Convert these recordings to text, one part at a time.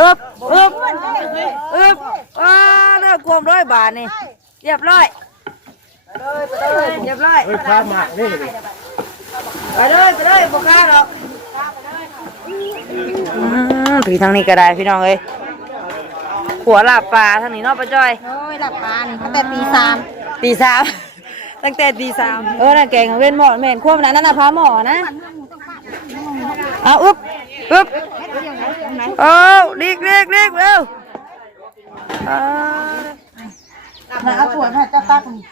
อึบอึบอึบอ้าน่ากลมร้อยบาทนี่เรียบร้อยเรียบร้อยเฮ้ยข้ามมานี่ไปเลยไปเลยบ่ค้าหรอกอืมผีทางนี้ก็ได้พี่น้องเอ้ยหัวลาบปลาทางนี้เนอกปลาจ้อยโอ้ยหลับปานตั้งแต่ตีสามตีสามตั้งแต่ตีสามเออน่ะแกงเว้นหมอแม่นควบนะนั่นน่ะพาหมอนะเอาอึบ อึบเอาลีกลีกลีกเร็วเอามาเอาปวดมาจะปักนี่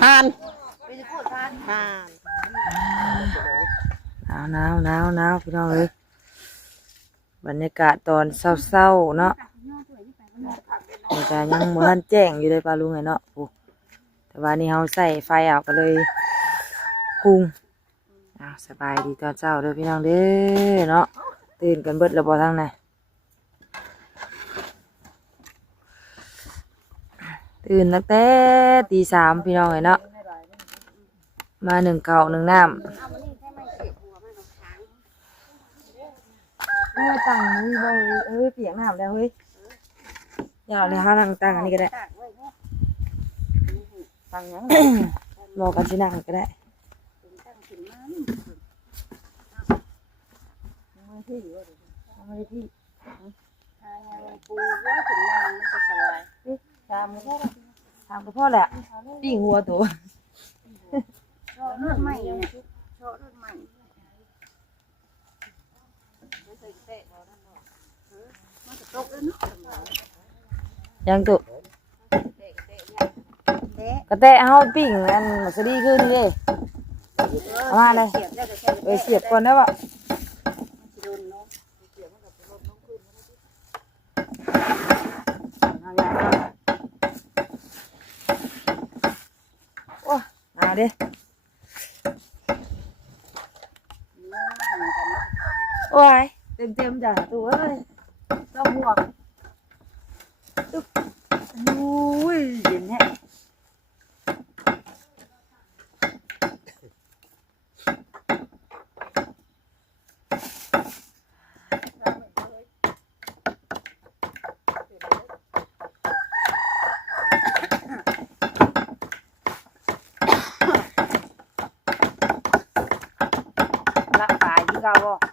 ทานอ่าหนาวหนาวหนาวหนาวพี่น้องเอ้ยบรรยากาศตอนเศร้าๆเนาะนี่ก็ยังเหมือนแจ้งอยู่เลยปลาลุงไงเนาะโอ้แต่ว่านี่เฮาใส่ไฟเอาก็เลยพุงอ้าว สบายดีตอนเช้าเด้อพี่น้องเด้อเนาะตื่นกันเบิดแล้วบ่ทั้งนั้นตื่นตั้งแต่ตีสามพี่น้องเอ้ยเนาะมาหนึ่งเก่าวหนึ่งน้ำเออตังนี่บ่เอ้ยเปียกน้ำแล้วเฮ้ยอย่าเอาเลยฮะนั่งตังอันนี้ก็ได้ฟังยังรอกันสินั่งก็ได้ ไม่ได้ที่ปูว่าถึงนั่งมันจะสบายตามก็พอตามก็พอแหละปิ้งหัวตัวชอบรถใหม่เนี่ยชอบรถใหม่ยังตุกกระแตะเฮาปิ้งอันมัสดีคือนี่เด้เอามาเลยเสียบได้ก็แค่เอ้ยเสียบก่อนได้ปะ โดนเนาะ เอาอย่างนั้นโอ้มาเด้โอ้ยเต็มเต็มๆจ้ะตัวเอ้ยต้องห่วงตึ๊บอุ้ยเย็นแฮะ ละ ปล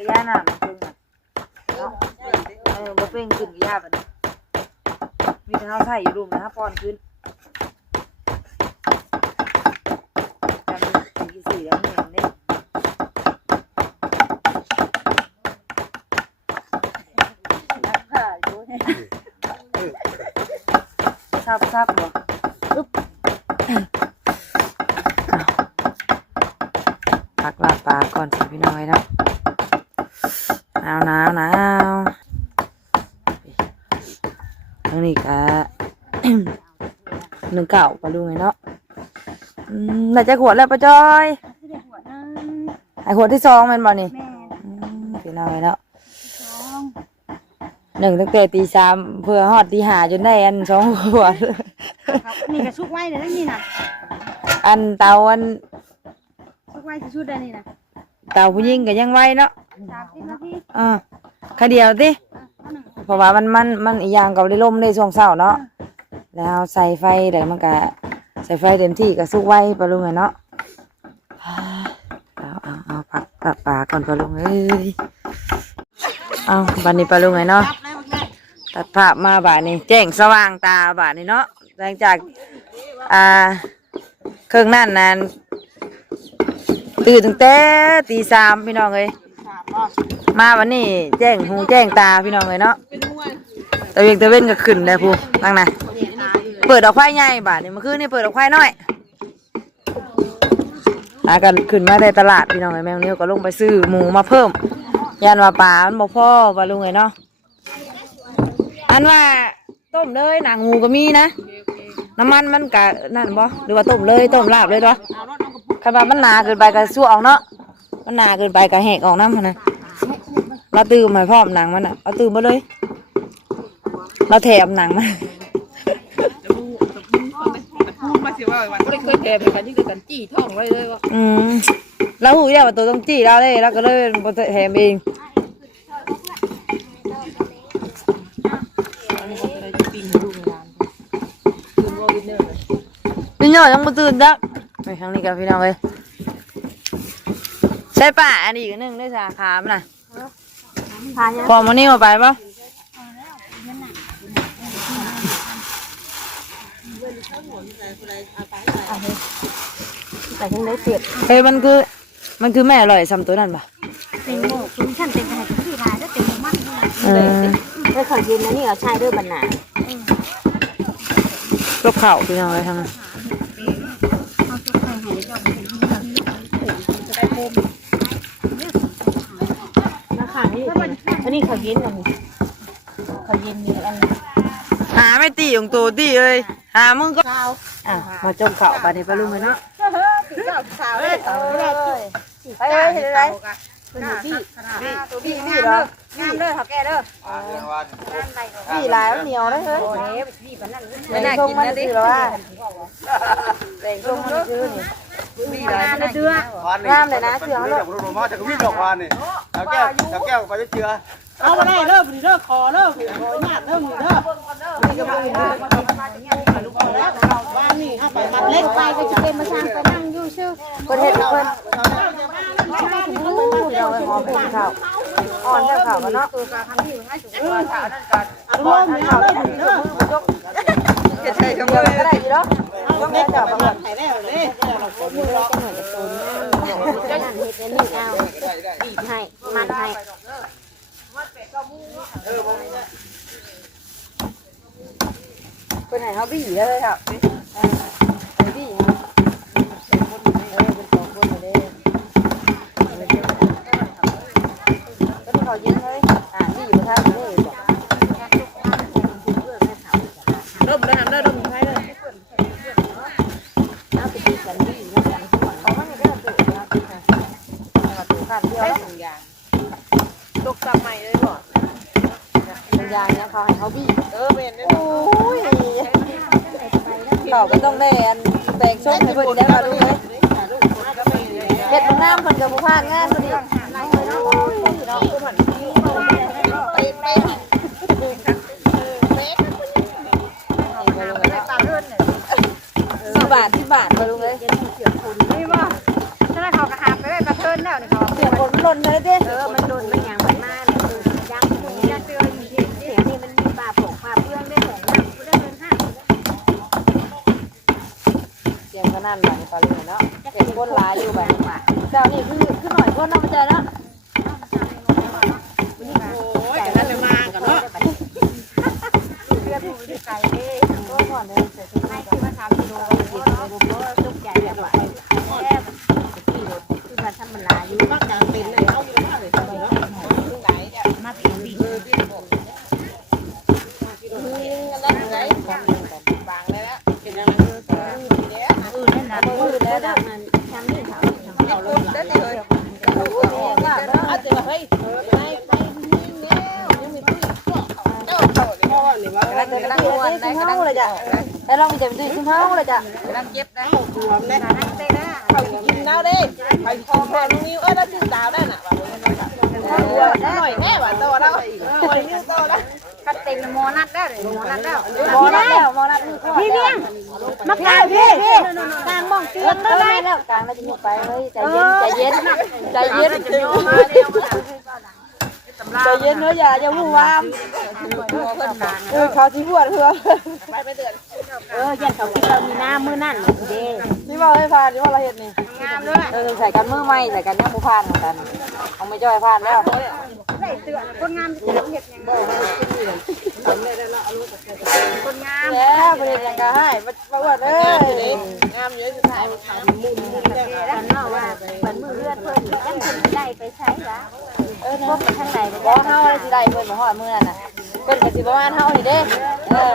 ก็ย่าน้ำมันเพิ่งน่ะเนาะเออบ่เป่งขึ้นก็ย่าบัดนี้มีแต่เฮาใส่อยู่รุมนะฮะป้อนขึ้นจำที่สี่แล้วเนี่ยนี่ซับซับบ่อึ๊บอ้าวพักลาบปลาก่อนสิพี่น้อยเนาะหนาวหนาวหนาวทางนี้ก็ หนึ่ง เก่าปลาลุงไงเนาะอืมน่าจะขวดแล้วปะจอยที่ได้หัวนั่นไอขวดที่สองแมันบ่นี่แม่อืมพี่น้อยเนาะสองหนึ่งตั้งแต่ตีสามเพื่อฮอดตีหาจนได้อันสองขวด ครับนี่ก็ชุกไว้เลยนี่นะอันเตาอันชุกไว้สิชุดได้นี่นะเตาผู้หญิงก็ยังไว้เนาะสามสิบนาทีอ่าคาเดียวติอะเอาหนึ่งเพราะว่ามันมันมันอีกอย่างกับได้ล่มได้ช่วงเช้าเนาะ แล้วใส่ไฟได้มันก็ใส่ไฟเต็มที่ก็สุกไว้ปลาลุงเนาะเอาเอาเอาผักผักปลาก่อนปลาลุงเอ้ยเอาบันนี้ปลาลุงเนาะตัดภาพมาบ่านี้แจ้งสว่างตาบ่านี้เนาะหลังจากอ่าเครื่องนั่นนั้นตื่นตั้งแต่ตีสามพี่น้องเอ้ยมาวันนี้แจ้งหูแจ้งตาพี่น้องเอ้ยเนาะตะเวงตะเวนก็ขึ้นได้พูตั้งนะ เปิดดอกควายใหญ่บาทนี่เมื่อคืนนี่เปิดดอกควายน้อยหากันขึ้นมาในตลาดพี่น้องไอ้แมวนิ้วก็ลงไปซื้อหมูมาเพิ่มยันว่าปลามันบ่พ่อว่าลุงไงเนาะอันว่าต้มเลยหนังงูก็มีนะ น้ำมันมันกะนั่นบ่หรือว่าต้มเลยต้มลาบเลยตัวคันว่ามันหนาเกินไปก็สู้ออกเนาะมันหนาเกินไปก็แหกออกน้ำนนะเราตื่มมาพร้อมหนังมันอะเอาตื่มมาเลย เราแถมหนังมา สิว่าวันก็เคยแทนไปกันที่กันจี้ท้องไว้เลยว่าอืมเราหูอยากว่าตัวต้องจี้เราเลยเราก็เลยบนแถมเองพี่น้อยยังมาตื่นจ้ะไปครั้งนี้กับพี่น้องเลยใช่ป่ะอันนี้อีกอันหนึ่งด้วยสาขามันน่ะพายังพอมานี่มาไปป่ะ แต่ยังได้เสียบเฮ้ยมันคือ มันคือแม่อร่อยซ้ำตัวนั่นปะเป็นโม่คุณฉันเป็นอะไที่ทายได้เป็นมากเลยเออได้ขอยืนนะนี่เอาใช้ด้วยบรรณาลบเข่าพี่น้องเลยทั้งนั้นอาจะใส่ให้ได้ราคานี่อันนี้ขอยืนนะขอยืนนี่อัน หาไม่ตีของตัวตีเลยหามึงก็เก้าอะมาจมเข่าไปในปลาลุงเลยเนาะสาวเลยเอาเลยไปเลยเห็นไรเป็นพี่ตัวพี่งามเด้องามเด้อเขาแก่เด้อพี่ลายมันเหนียวนะเฮ้ยไม่น่ากินนะดิแบ่งส้มมันซื้อนี่มีหลายไม่เดืองามเลยนะเสือเขาเลือกรู้มาจากวิ่งดอกวานนี่แถวแก้วแถวแก้วไปเจือ เอาไปได้เด้อเด้อคอเด้อคอหยาดเด้อมือเด้อบ้านนี่เอาไปตัดเล็กไปก็จะเป็นมาสร้างไปนั่งอยู่ชื่อคนเห็นเพิ่นปลูกข้าวอ่อนเจ้าข้าวกันเนาะตัวกาคำที่ให้สุกว่าถ้าอันนั้นก็รวมแล้วเลยเด้อจะใช่ทำไมก็ได้อยู่เนาะต้องได้จับมาไข่แล้วเลยจะนั่นเฮ็ดอันนี้เอาบีบให้มันให้ เป็นไหนเขาบี้เลยครับเออเป็นบี้ครับเป็นคนเออเป็นสองคนเลยก็ที่เขายืนเลยอ่าบี้อยู่ท่าเลยบอก เริ่มแล้วเริ่มเริ่มให้เลย เอาไปบี้กันบี้แล้วกันเขาไม่ได้ตื่นนะตื่นนะมาตื่นข้ามเดียวแล้ว ตกซ้ำใหม่เลยบ่ เป็นยางเนี่ยเขาให้เขาบี้ เออเป็นเนี่ย โอ้ยเราก็ต้องได้อันแตกส้มให้เพิ่นได้มาดูเลยเฮ็ดน้ำเพิ่นกับผู้พานงานพอดีสิบบาทสิบบาทมาดูเลย นี่บ่ถ้าเขากระหามไปไว้ประเทินแล้วนี่เขา เสียงคนมันหล่น เด้เออมันโดนมันยังมันมากเลยคือยังยังเตือนอยู่เสียงนี่มันมีป่าผงป่าเพื่อนได้ของน้ำกูได้เงินห้าเสียงก็นั่นไปปลาเรือเนาะเสียงคนหลายอยู่แบบเจ้านี่คือคือหน่อยคนน้ำใจเนาะ โอ้ยแต่นั่นเลยมากันเนาะ เพื่อนผู้ที่ไกลเด้ ก็ก่อนเลยเสร็จ ให้ที่มาทำกิโลก็กินเลยบ่จุกใหญ่แบบว่าแซ่บที่รถคือมาทำมันลาอยู่ มากการเป็นเลยเอาอยู่แล้วเลยเนาะถึงไหนเนี่ย มาเป็นบี เออที่บอกนั่นไงบางเลยแล้วเป็นยังไงเนี่ย อื่นนั่นน่ะอื่นแล้วดังนั้นทำนี่เขาทำ เอาเลยได้เลย อาจจะเฮ้ยไม่ไม่นี่แล้วยังมีตู้อีกเจ้าเจ้าพ่อนี่ว่า แล้วกำลังวนได้ กำลังเลยจ้ะแล้วเรามีแต่ตื่นขึ้นเท้าเลยจ้ะกำลังเก็บนะรวมได้เขากินแล้วเด้ไปคอแม่นิ้วเอ้ยแล้วถึงดาวได้น่ะว่าหน่อยแน่ว่าโตแล้วหน่อยนิ้วโตแล้วคัดเต็งมอนัดได้เลยมอนัดแล้วมอนัดแล้วมอนัดมือก่อนพี่เบี้ยงมากลางพี่พี่กลางมองเตียงเออได้แล้วกลางเราจะหยุดไปเฮ้ยใจเย็นใจเย็นใจเย็น ใจเย็นเนื้ออย่าอย่าวุ่นวามเออเขาที่ปวดเพื่อไปไปเดือนเออยันเขาคิดเรามีหน้ามือนั่นเด้นี่ว่าให้ผ่านนี่ว่าเราเห็นนี่ งามด้วยเออใส่กันมือใหม่ใส่กันยังบุผ่านเหมือนกันเอาไม่จ้อยผ่านแล้วได้เตือนคนงามจะเห็ดยังคนงามแล้วประเด็นยังกะให้มามาอวดเอ้งามอยู่ยเลยงามอยู่สุดท้ายมุนมุนได้กันเนาะว่าเหมือนมือเลือดเพิ่นยังคนได้ไปใช้ละเออพวกไปทางไหนไปบ่เฮาสิได้เพิ่นบ่ฮอดมื้อนั้นน่ะ เพิ่นก็สิประมาณเฮานี่เด้เออ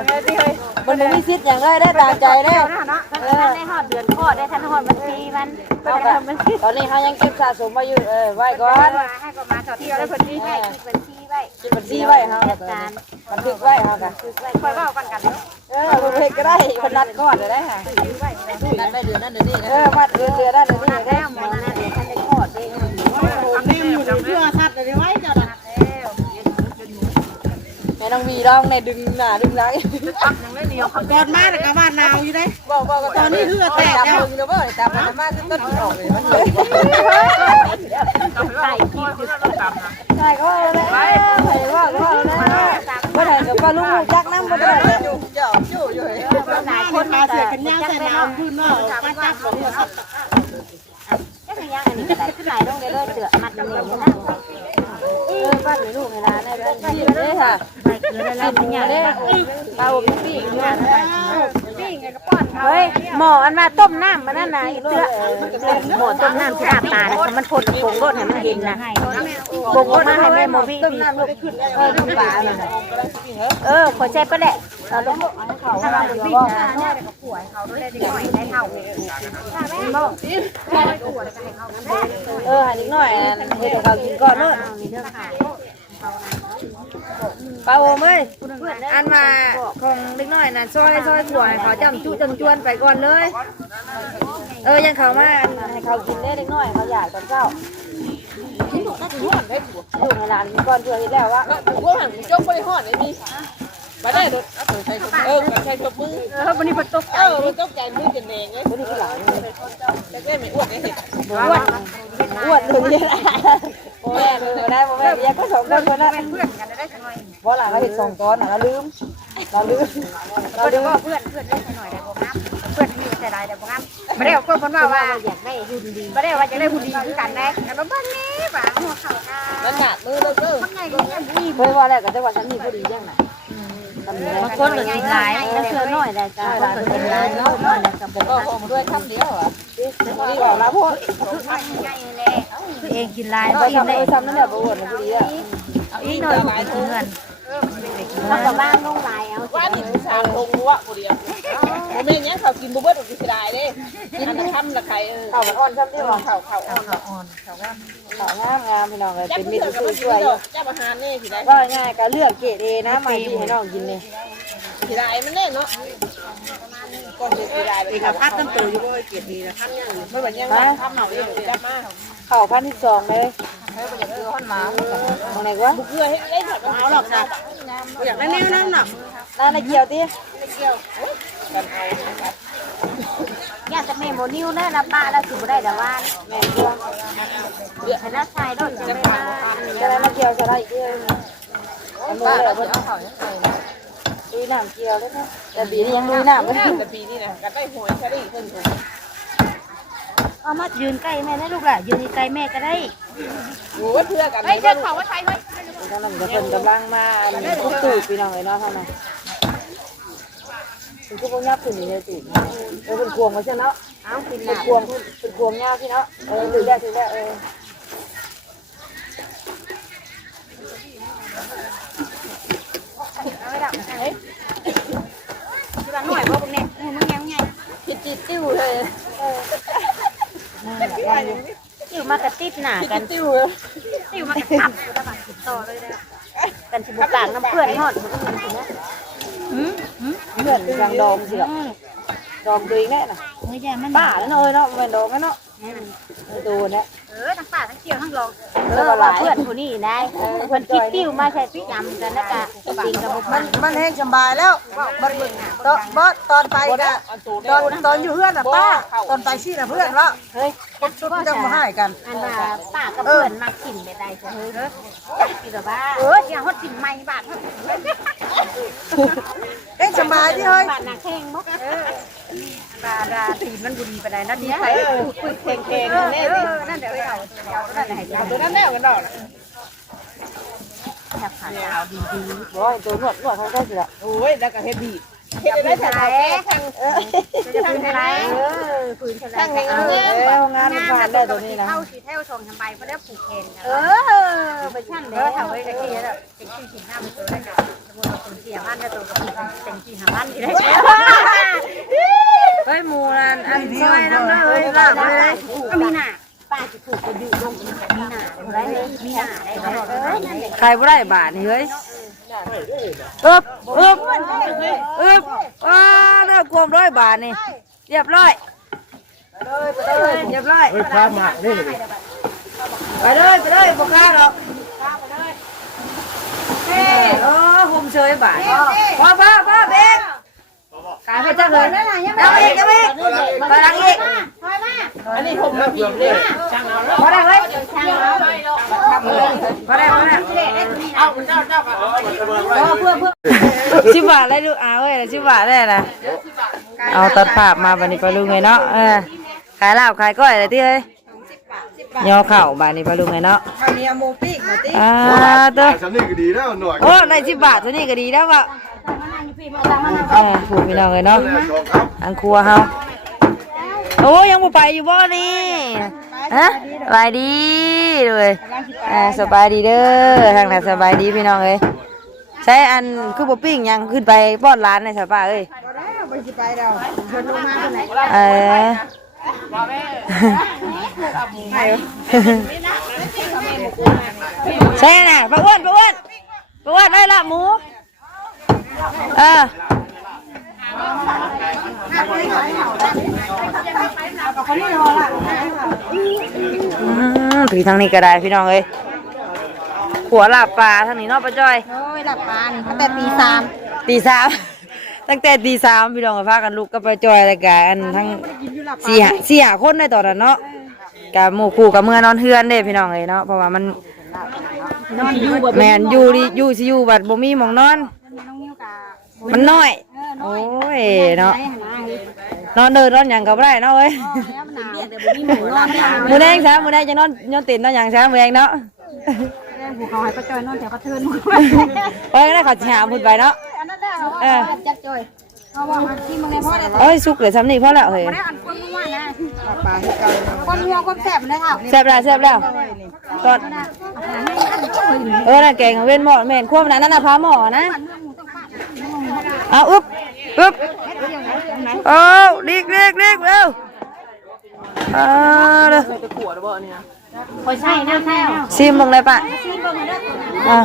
เพิ่นบ่มีสิทธิ์หยังเลยได้ตามใจเด้เนาะเนาะท่านได้หอดเดือนข้อได้ท่านหอดบัญชีมันเพิ่นได้บัญชีตอนนี้เฮายังเก็บสะสมไว้อยู่เออไว้ก่อนว่าให้ก็มาถอดเที่ยวแล้วเพิ่นมีให้บัญชีไว้คิดบัญชีไว้เฮาจัดการบันทึกไว้เฮาก็คือไว้ค่อยเว้ากันกันเนาะเออเพิ่นเฮ็ดก็ได้เพิ่นนัดก่อนได้ค่ะคือไว้นั่นได้เดือนนั่นเดือนนี้เออมัดเดือนเดือนได้เดือนนี้นัดได้แล้วมันนั่นเดี๋ยวท่านได้ขอดเด้นี่มือเพื่อทัดเลยไว้จ้ะนัดแล้วแม่ น้องวีร้องในดึงหน้าดึงหลังก่อนมาแต่ก็บ้านนาวอยู่ได้บอกบอกตอนนี้คือแตกแล้วเด้อตามมันมาต้นออกเลยมันเลยใส่ขี้อยู่ใช่ก็เอาเลยไปว่าก็เอาเลยบ่ได้กับปลาลูกจักน้ำบ่ได้อยู่เจ้าอยู่อยู่หลายคนมาเสือกันย่างใส่น้ำขึ้นเนาะป้าจับของจักย่างอันนี้ก็ได้ขึ้นหลายลงได้เลยเสือมัดนี่นะ เออบ้านลูกในร้านได้เป็นที่เลยค่ะไปเกลือแล้วเป็นอย่างเด้นี้ปลาอบปิ้งงานปิ้งไงก็ป้ เฮ้ยหมออันมาต้มน้ำมันนั่นน่ะอีเตื้อหมอต้มน้ำที่อาปลาน่ะมันพ่นผงรสให้มันเห็นนะผงรสมาให้แม่โมวี่ต้มน้ำไม่ได้ขึ้นเออขึ้นปลาเลยเออขอใจไปแหละเอาลงถ้าเราปิ้งเนี่ยก็ป่วยเขาด้วยได้หน่อยได้เท่าโลกเออให้นิดหน่อยเฮ็ดให้เขากินก่อนเนาะนี่เรื่องค่ะ ปลาโอมเอ้ยอันมาของเล็กน้อยน่ะซอยซอยถั่วให้เขาจำจุจำจวนไปก่อนเลย เออยังเขามาให้เขากินได้เล็กน้อยเขาอยากตอนเช้าลูกในร้านมีก่อนเพื่อเฮ็ดแล้ววะพวกหันจกบริหารไม่มี มาได้รถเอาใช้เออใช้ชมมือเออวันนี้เพิ่นตกใจเออมันตกใจมือจะแดงเลยตัวนี้คือหลังแต่แกไม่อ้วนไอ้เห็ดอ้วนอ้วนเลยนี่แหละโอ้แม่เลยได้โมแม่ยังก็สองคนคนนั้นเพื่อนกันได้สักหน่อยเพราหลังเราเห็นสองก้อนเราลืมเราลืมเราลืมเพื่อนเพื่อนได้สักหน่อยได้บ่งามเพื่อนมีแต่ได้ได้บ่งามบ่ได้เพิ่นเพิ่นว่าว่าอยากได้หุ่นดีบ่ได้ว่าจะได้หุ่นดีคือกันนะแต่บ่เบิ่งนี่ป่าหัวเข่าค่ะมันหนาดมือเลยเออมันไงก็ยังดีเพื่อว่าแล้วก็จะว่าฉันมีผู้ดียังไง บางคนเหลือกินหลายแล้วเชื่อน้อยได้จ้าบางคนกินหลายน้อยน้อยได้ก็บ่ก็หอมด้วยคำเดียวอะนี่บอกแล้วพวกคือง่ายๆแหละคือเองกินลายก็อิ่มทำได้ได้ทำนั่นแหละประวัติพอดีอะเอาอีกหน่อยบ่กินเงินมันก็บ้างลงลายเอาว่านี่ผู้ชายทงว่าพอดีอะโมเมนต์นี้เขากินบุเบิ้ลกูสิได้เล อันนั้นทำละใครเออข่าวมันอ่อนซ้ำที่ว่าเข่าเข่าอ่อนเขาอ่อนเขาว่าข่าวงามงามพี่น้องเลยจับเป็นมืมิอตรกับสู้มันช่วยจับอาหารนี่สิได้ว่าง่ายก็เลือกเกรดเอนะมาที่ให้น้องกินนี่สิได้มันแน่เนาะก่อนจะสิได้เองกับพัดตั้งตัวอยู่ด้วยเกียรติดีนะพัดยังไม่เหมือนยังทำเหนาเองจับมาข่าวพันที่สองเลยให้ไปอย่างเออห้อนหมามองไหนวะบุกเกลือให้ได้ผัดมะพร้าวหรอกจ้ะอยากได้แนวนั้นหนักน่าในเกี่ยวตีเกี่ยวกันเอา อยากจะแม่โมนิวแน่ละป้าแล้วสิบ่ได้แต่ว่าแม่พวงเดือดให้น้าชายโดดจะไม่มาจะได้มาเกี่ยวจะได้อีกทีอันนู้นเลยเพิ่นเอาเขายังไงลุยน้ำเกี่ยวเลยนะแต่ปีนี้ยังลุยน้ำเลยแต่ปีนี้นะกันได้หวยแค่ได้เพิ่นถูกเอามายืนใกล้แม่ได้ลูกหล่ะยืนใกล้แม่ก็ได้อยู่ว่าเพื่อกันเฮ้เจ้าเขาว่าใช่เฮ้ยตอนนั้นก็เพิ่นกำลังมาคุกตูดพี่น้องเลยเนาะเท่านั้น เป็นคุกพวกยับขึ้นนี่เลยตูดเออเป็นควงมาใช่เนาะเอากินหเป็นนาควงเป็นควงยาพี่เนาะเออถือได้ถือได้เออเอาไว้ดับเฮ้ยที่บ้านหน่อยว่พวกเนี้ยมึงยังไงจิตจิตติ้วเลยอยู่มากระติดหนากันติ้วเลยอยู่มากระตับต่อเลยนะกันชิบุกลางน้ำเพื่อนหอดมันก็มีสินะ เพื่อนกำลังดองสิล่ะ ดองตัวเองแน่น่ะเฮ้ยแย่มันป้าแล้วเนาะเอ้ยเนาะมันดองกันเนาะเออตัวเนี่ยเออทั้งป่าทั้งเกี่ยวทั้งลองเออว่าเพื่อนคนนี้ได้เพื่อนคิดติ้วมาใส่พี่ยำกันนะกะจริงกับบุกมันมันแห้งสบายแล้วมันตอนบอสตอนไปก็ตอนตอนอยู่เพื่อนอะป้าตอนไปชี้นะเพื่อนว่าเฮ้ยจักชุดจะมาให้กันอันว่าป้ากับเพื่อนมากินไปได้เฮ้ยกินแบบว่าเอออย่าฮอดกินไม่บาทเอ้สบายที่เฮ้ยบาทนักแข่งมกเออ บาดาตีมันบุรีไปได้นะดีไปคุยเพลงเพลงเออนี่เออนั่นเดี๋ยวเอานั่นไหนจะตัวนั้นแน่กันดอกจับขาดาวดีบอกตัวนวดนวดเขาได้สิละโอ้ยแล้วก็เฮดดี เฮ็ดได้แต่เราทางๆจะเป็นอะไรเออฝืนอะไรเออเออห้องงานมันผ่านได้ตัวนี้นะเข้าสีเท่าชมทำไมเพราะได้ผูกแขนเออไปช่างเด้อทำไว้ตะกี้แล้วเป็นขี้หินหน้ามันตัวได้กับสมมติว่าเป็นเสียมันแล้วตัวกับเป็นขี้หามันที่ได้เฮ้ยหมูนั่นอันซอยน้ำเด้อเฮ้ยลาบเลยมีหน้าป้าจะผูกไปอยู่ลงมีหน้าอะไรมีหน้าอะไรเออนั่นแหละใครบ่ได้บาทนี่เฮ้ย อึบอึบอึบว้าน่ากลมร้อยบาทนี่เรียบร้อยเรียบร้อยเฮ้ยข้ามมานี่ไปเลยไปเลยบ่กล้าหรอกเฮ้ยโอ้หุ่มเชยบาทพ่อพ่อพ่อเบง ขายไปจังเลยยังอีกยังอีกไปหลังอีกอันนี้ผมมาพี่เลยช่างเอาแล้วพอได้เฮ้ยช่างเอาพอได้พอได้เอาเจ้าเจ้าเพื่อเพื่อชิบบาทได้ดูอ้าวเอ้ยชิบบาทได้นะเอาตัดภาพมาบันนี้ปลาลุงไงเนาะขายลาบขายก้อยอะไรที่เฮ้ยยอเข่าบานนี้ปลาลุงไงเนาะข้าวเหนียวหมูปิ้งมาติอ่าเด้อฉัวโอ้ได้สิบบาทเท่านี้ก็ดีแล้วว่ะ ออผูกพี่น้องเลยเนาะแรกสองครับอันครัวเฮาโอ้ยังบ่ไปอยู่บ่นี่ฮะสบายดีเลยอ่าสบายดีเด้อทางนั้นสบายดีพี่น้องเอ้ยใช้อันคือบ่ปิ้งยังขึ้นไปป้อนร้านในสปาเอ้ยไปสิไปเราเพิ่นลงมาคนไหนเออใช่น่ะปะอ้วนปะอ้วนปะอ้วนได้ละหมู เอออืมพี่ทางนี้ก็ได้พี่น้องเอ้ยขัวลาบปลาทางนี้เนาะป้าจ้อยโอ้ยหลับปานตั้งแต่ตีสามตีสามตั้งแต่ตีสามพี่น้องก็พากันลุกก็ไปจอยรายการทั้งสี่หาสี่หาคนในตอนนั้นเนาะกับหมู่คู่กับเมื่อนอนเฮือนเด้พี่น้องเลยเนาะเพราะว่ามันแมนอยู่ดิอยู่สิอยู่บัดบ่มีหมองนอน มันน้อย โอ้ยเนาะนอนเดินนอนหยังก็บ่ได้เนาะเว้ยมื้อแดงซะมื้อแดงจะนอนนอนติดนอนหยังซะมื้อแดงเนาะเขาให้ป้าจอยนอนแถวกระเทินเอ้ยได้เขาสิหาพุ่นไปเนาะอันนั้นแหละเออจักจอยเขาบอกที่มึงในพ่อได้เอ้ยสุกเลยซ้ำนี่พอแล้วเฮ้ยได้อันคนนัวนะคนนัวคนแสบเลยค่ะแซ่บแล้วแซ่บแล้วตอนเออน่ะแกงเว้นหม้อแม่นควบนั้นนั่นน่ะพาหม้อนะ เอาอึ๊บอึ๊บโอ้ดิกดิกดิกเร็วเอาเด้อไปขวดบ่เนี่ยคอยใช่นะแท้ซิมลงเลยปะอะ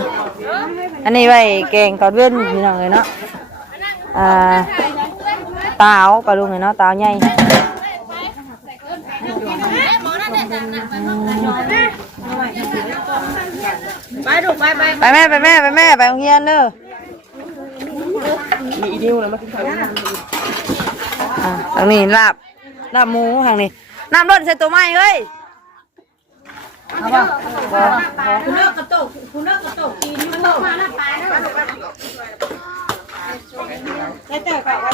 อันนี้ไว้แกงตอนเว้นพี่น้องเลยเนาะอ่าตาวปลาลุงเลยเนาะตาวใหญ่ไปดูไปไปไปแม่ไปแม่ไปแม่ไปโรงเรียนเด้อ มีอีนิ้วนะมากินข้าวอะทางนี้ลาบลาบหมูทางนี้น้ำรดใส่ตัวไม้เฮ้ยเอาป่ะคุณเลิกกระตกคุณเลิกกระตกกินมันตกมาหน้าตายแล้ว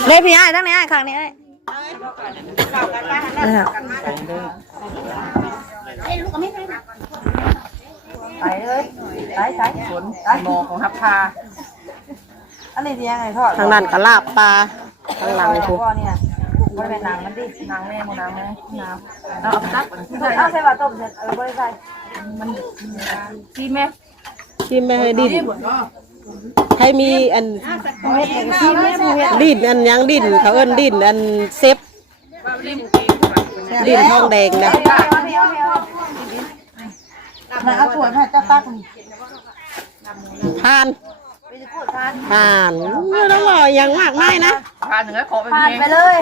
เล่พี่ไอ้ทั้งนี้ไอ้ข้างนี้ไอ้ไปเลยไปไปฝนหมอของฮับพา อันนี้ที่ยังไงทอดทางนั้นก็ลาบปลาทางหลังนี่ถูถูกกเนี่ยมันเป็นหนังมันดิหนังแม่หมดหนังแม่หนังเอาไปตักเอาใส่บาต้มเสร็จเออบ่ได้ใส่ที่แม่ที่แม่ให้ดินให้มีอันดินอันยังดินเขาเอิ้นดินอันเซฟดินทองแดงนะมาเอาถ้วยมาจะตักนี่ทาน ทานไม่ต้องรออย่างมากมายนะผ่านไปเลย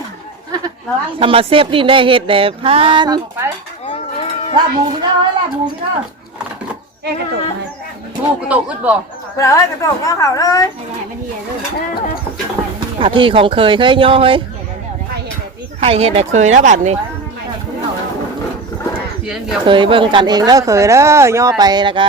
ทำมาเซฟดินได้เห็ดได้ทานลาบหมูพี่น้องลาบหมูพี่น้องหมูกระตุกอึดบ่เปล่าเอ้ยกระโดดก็เข่าเลยหาที่ของเคยเคยย่อเฮ้ยไข่เห็ดได้เคยแล้วบัดนี้เคยเบิ่งกันเองแล้วเคยเด้อย่อไปแล้วก็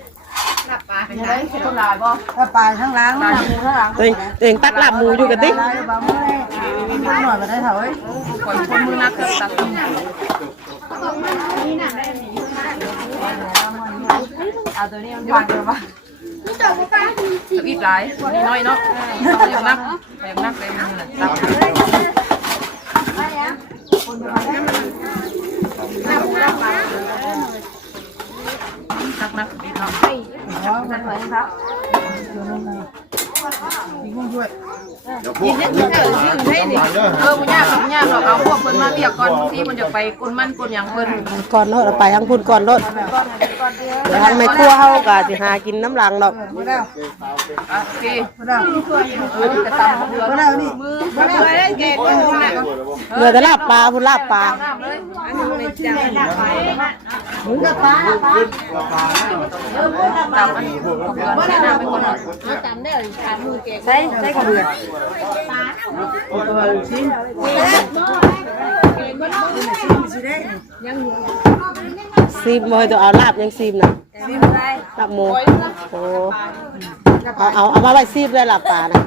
หมูข้างหลังตัวเองตัวเองตักลาบหมูอยู่กันติปลาบางมื้อเลยหน่อยมาได้เถอะเอ้ยเอาตัวนี้มันวางเดี๋ยวปะ ít lại đi nói nó không được nắp phải nắp đây là tập นักนักดีเนาะ 好，好，好，好，好，好，好，好，好，好， เออมันยากหรอกมันยากหรอกเอาพวกเพิ่นมาเรียกก่อนที่มันจะไปกุนมันกุนอย่างเพิ่นก่อนเนาะเราไปทางพุ่นก่อนรถเดี๋ยวทางไม่ครัวเฮากะสิหากินน้ำลังดอกอะโอเคเออจะตำเดือมือมือได้เกณฑ์ก็มาเหลือแต่ลาบปลาพุ่นลาบปลาน้ำเลยอันนี้ไม่จังตำอันนี้ของเดือนใช้น้ำไปก่อนใช่ใช่กระเบือซีมบ่ให้ตัวเอาลาบยังซีมน่ะลาบหมูโอ้เอาเอาเอามาไว้ซีมเลยลาบปลานะ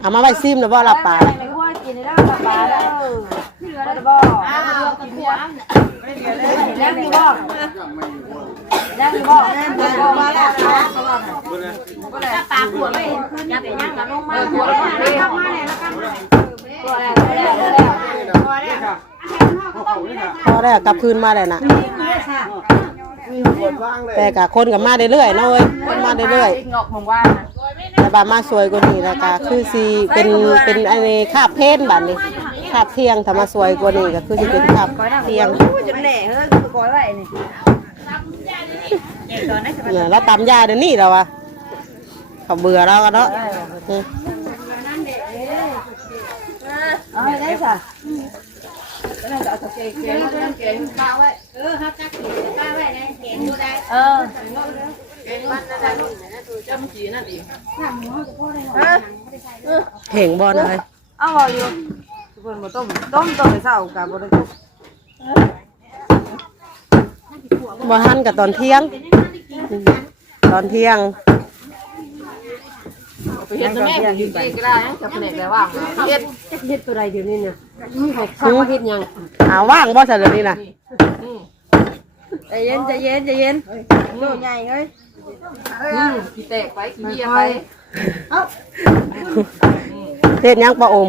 เอามาไว้ซีมนะบ่ลาบปลาน่ะไปว่ากินได้แล้วปลาแล้วเหลือได้บ่ แล้วมีบ่แล้วมีบ่บ่มาแล้วปลาขวดไม่ยับไปย่างกับลงมาหัวเราเลยพอได้กลับคืนมาแล้วนะแต่กะคนกับมาเรื่อยๆเนาะเว้ยคนมาเรื่อยงอกมองว่านะๆแต่บามาสวยกว่านี้แล้วก็คือสิเป็นเป็นอันนี้คาบเพนบัดนี้าบเที่ยงถ้ามาสวยกว่านี้ก็คือจะเป็นคาบเที่ยงจนแหน่เฮ้ยก้อยไว้นี่เนี่ยแล้วตำยาเดี๋ยวนี้แล้ววะเขาเบื่อเรากันเนาะอืมเอาให้ได้จ้ะเออเห็งบอลอะไรเอาเอาอยู่ ทุกคนบ่ต้มต้มต้มไปเช้ากับบ่ได้ทุกบอหันกับตอนเที่ยงอืมตอนเที่ยงไปเฮ็ดแม่อยู่ดีก็ได้จะแผนกได้ว่างเฮ็ดเฮ็ดตัวใดเดี๋ยวนี้เนี่ยเขาเฮ็ดยังหาว่างบ่ซะเดี๋ยวนี้นะใจเย็นใจเย็นใจเย็นโลใหญ่เฮ้ยขี้แตกไปขี้เบี้ยไปเฮ็ดยังปลาอม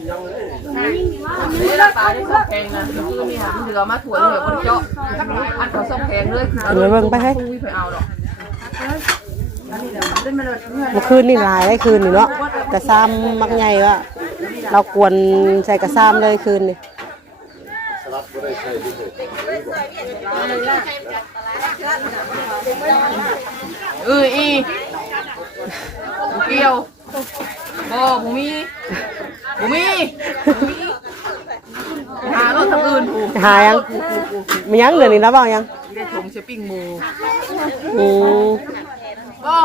นี่ปลาได้ส่งแพงนะคือนี่ค่ะมันถือมาถั่วเลยบ่เจาะอันเขาส่งแพงเลยคือเอาไปเบิ่งไปให้ไปเอาดอกเมื่อคืนนี่หลายได้คืนนี่เนาะกระซ้ำมักใหญ่ว่าเรากวนใส่กระซ้ำเลยคืนนี่เอออีเกี่ยวบ่บ่มี บ่มีหารถทางอื่นถูกหายังมียังเดี๋ยวนี้นะบ้างยังได้ถุงเชปิ้งหมูอืมก็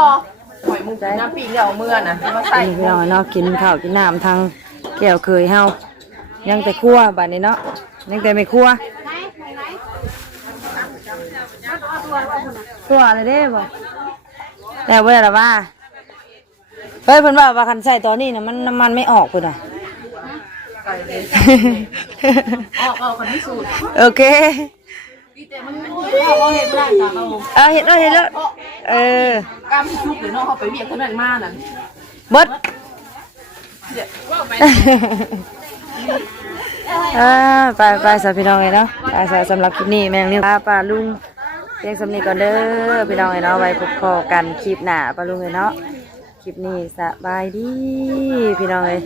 หอยหมูกินน้ำปิ้งเดี๋ยวเอามื่อน่ะมาใส่นี่พี่น้องเนาะกินข้าวกินน้ำทางแก้วเคยเฮายังแต่ครัวบัดนี้เนาะยังแต่ไม่ครัวครัวอะไรเด้บ่แต่เวลาว่าเฮ้ยเพิ่นว่าว่าคันใส่ตอนนี้น่ะมันน้ำมันไม่ออกพุ่นน่ะ ไก่เลยออกออกคนที่สูตรโอเคดีแต่มันมันเห็นเราเห็นได้จ้ะเราเอาเห็นแล้วเห็นแล้วเออกล้ามชุบหรือน้องเขาไปเบียดคนนั้นมานั่นเบดว่าไปอ่าไปไปสาวพี่น้องเลยเนาะไปสาวสำหรับคลิปนี้แมงนิ้วป้าป้าลุงเพียงสำนีก่อนเด้อพี่น้องเลยเนาะไว้พบพอกันคลิปหน้าป้าลุงเลยเนาะคลิปนี้สบายดีพี่น้องเลย